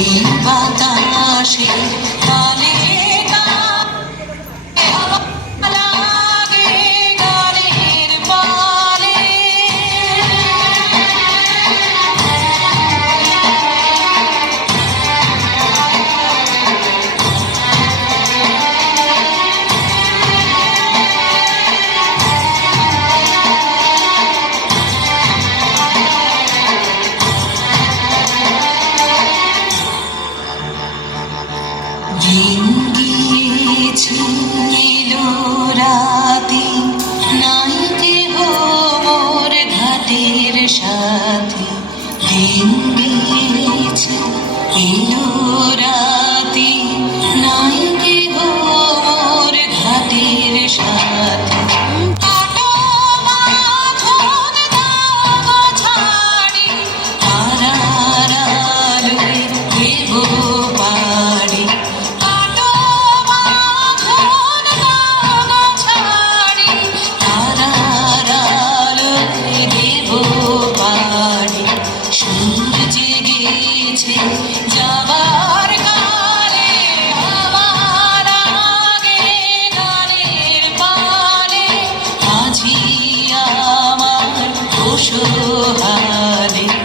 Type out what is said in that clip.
এই বাতাসে কালে লাগে গানের পালে দিন গিয়েছে এলো রাতে নাই কেহ মোর ঘাটের সাথে দিন গিয়েছে এলো রাতে নাই কেহ মোর ঘাটের সাথে কাটো বাঁধন দাও ছাড়ি তারার আলোয় দেব পাড়ি যাবার কালে আমার আগে গানের পালে মাঝি আমার অসহায়